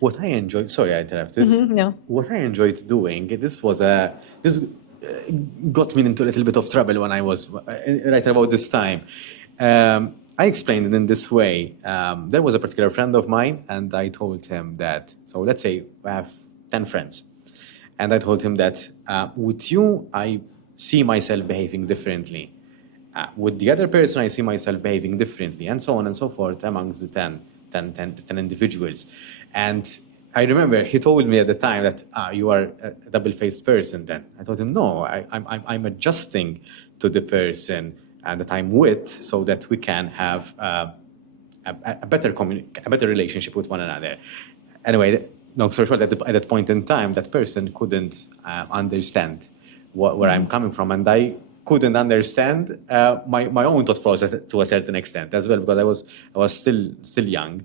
what I enjoyed, sorry, I interrupted. No. What I enjoyed doing, this got me into a little bit of trouble when I was right about this time. I explained it in this way. There was a particular friend of mine, and I told him that, so let's say I have 10 friends. And I told him that with you, I see myself behaving differently. With the other person, I see myself behaving differently, and so on and so forth amongst the 10 individuals. And I remember he told me at the time that you are a double-faced person then. I told him, no, I'm adjusting to the person that I'm with so that we can have a better relationship with one another. Anyway, long story short, at that point in time, that person couldn't understand where I'm coming from, and I couldn't understand my own thought process to a certain extent as well, because I was still young.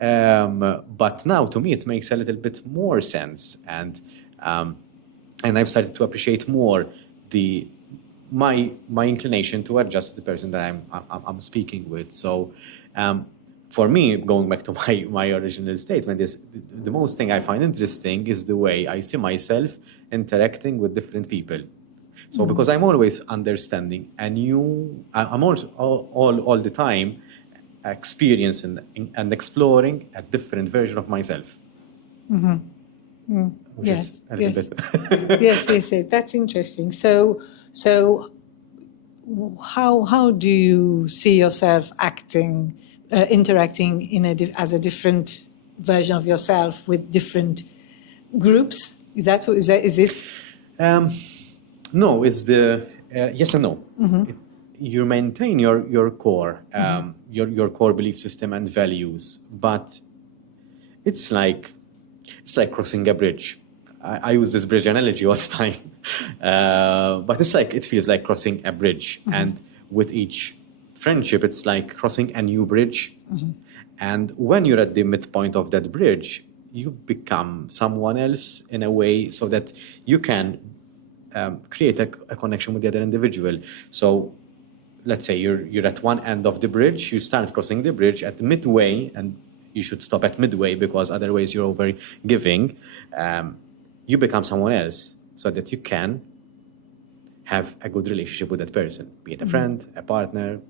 But now, to me, it makes a little bit more sense, and I've started to appreciate more my inclination to adjust to the person that I'm speaking with. So, for me, going back to my original statement, is the most thing I find interesting is the way I see myself interacting with different people. So because I'm always understanding I'm also all the time experiencing and exploring a different version of myself. Which is a little bit. Yes. That's interesting. So how do you see yourself interacting as a different version of yourself with different groups? Is this? No, it's the yes and no. You maintain your core, your core belief system and values, but it's like crossing a bridge. I use this bridge analogy all the time, but it feels like crossing a bridge, and with each friendship, it's like crossing a new bridge. And when you're at the midpoint of that bridge, you become someone else in a way so that you can create a connection with the other individual. So let's say you're at one end of the bridge, you start crossing the bridge at midway, and you should stop at midway because otherwise you're over giving. You become someone else so that you can have a good relationship with that person, be it a friend, a partner,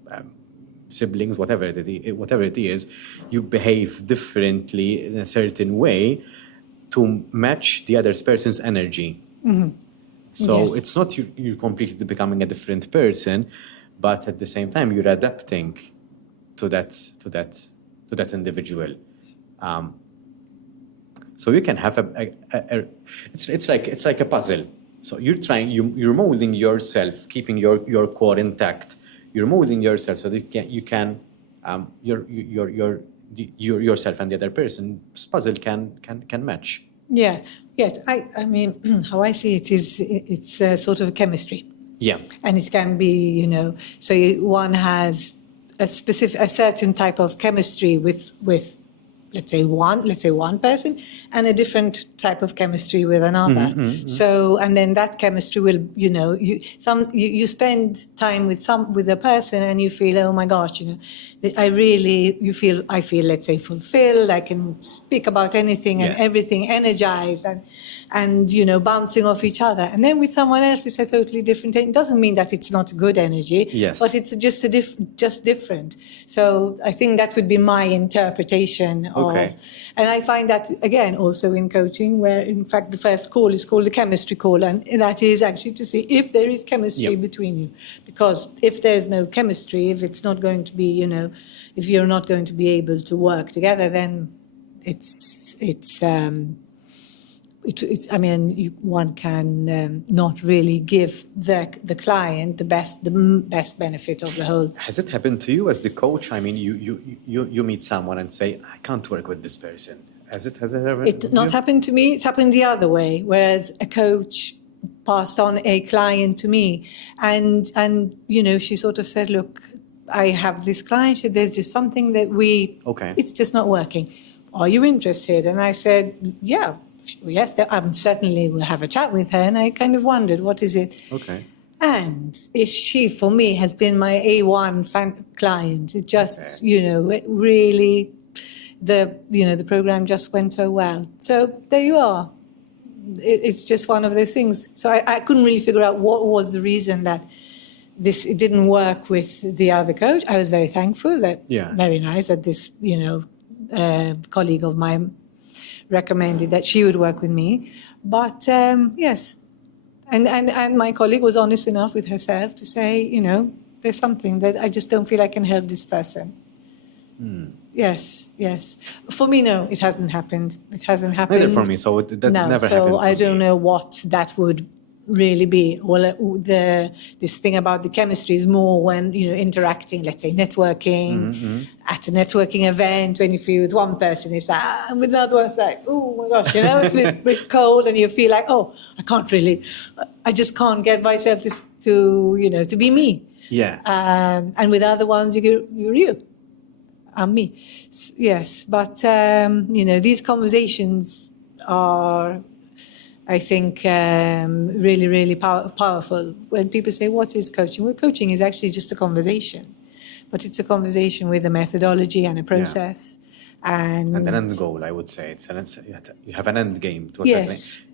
siblings, whatever it is. You behave differently in a certain way to match the other person's energy. So Yes. it's not you're completely becoming a different person, but at the same time you're adapting to that individual. So you can have it's like a puzzle. So you're molding yourself, keeping your core intact. You're molding yourself so that yourself and the other person's puzzle can match. Yes. I mean, how I see it is it's a sort of chemistry. Yeah. And it can be, so one has a certain type of chemistry with let's say one person, and a different type of chemistry with another. So, and then that chemistry will, you spend time with a person and you feel, oh my gosh, I feel, let's say, fulfilled. I can speak about anything and everything, energized and bouncing off each other. And then with someone else, it's a totally different. It doesn't mean that it's not good energy, but it's just different. So I think that would be my interpretation of. And I find that again also in coaching, where in fact the first call is called the chemistry call, and that is actually to see if there is chemistry between you. Because if there's no chemistry, if it's not going to be, if you're not going to be able to work together, then one can not really give the client the best benefit of the whole. Has it happened to you as the coach? I mean, you meet someone and say, I can't work with this person. Has it ever? It not happened to me. It's happened the other way. Whereas a coach passed on a client to me, and she sort of said, look, I have this client. There's just something that it's just not working. Are you interested? And I said, yes, I certainly will have a chat with her. And I kind of wondered, what is it? Okay. And she, for me, has been my A1 client. It just, it really, the program just went so well. So there you are. It's just one of those things. So I couldn't really figure out what was the reason that it didn't work with the other coach. I was very thankful that, very nice that this, colleague of mine recommended that she would work with me. But yes, and my colleague was honest enough with herself to say, there's something that I just don't feel I can help this person. Yes. For me, no, it hasn't happened. It hasn't happened. Neither for me, so that never happened. So I don't know what that would really be. Well, this thing about the chemistry is more when, interacting, let's say networking, at a networking event, when you feel with one person, it's like, and with another one, it's like, oh my gosh, it's a little bit cold, and you feel like, oh, I just can't get myself to be me. Yeah. And with other ones, you're you. I'm me. Yes. But, these conversations are, I think, really, really powerful. When people say, what is coaching? Well, coaching is actually just a conversation. But it's a conversation with a methodology and a process. Yeah. And an end goal, I would say. You have an end game to a certain extent.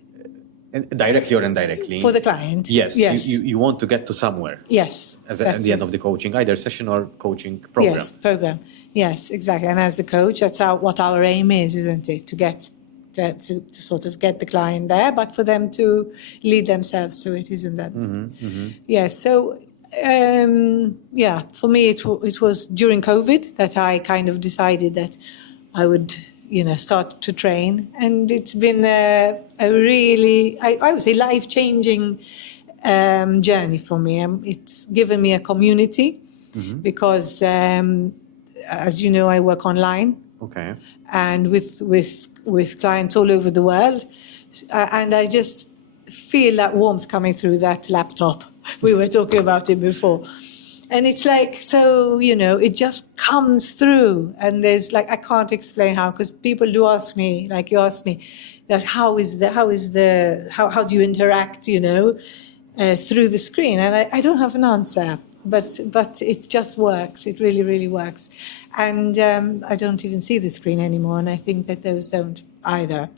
Directly or indirectly. For the client. Yes. You want to get to somewhere. Yes. At the end of the coaching, either session or coaching program. Yes, program. Yes, exactly. And as a coach, that's what our aim is, isn't it? To sort of get the client there, but for them to lead themselves to it, isn't that? Yes. So, for me, it was during COVID that I kind of decided that I would, start to train. And it's been a really, I would say, life-changing journey for me. It's given me a community because, as you know, I work online. Okay. And with clients all over the world. And I just feel that warmth coming through that laptop. We were talking about it before. And it's like, so, it just comes through. And there's like, I can't explain how, because people do ask me, like you asked me, that how do you interact, through the screen? And I don't have an answer. But it just works. It really, really works. And I don't even see the screen anymore, and I think that those don't either.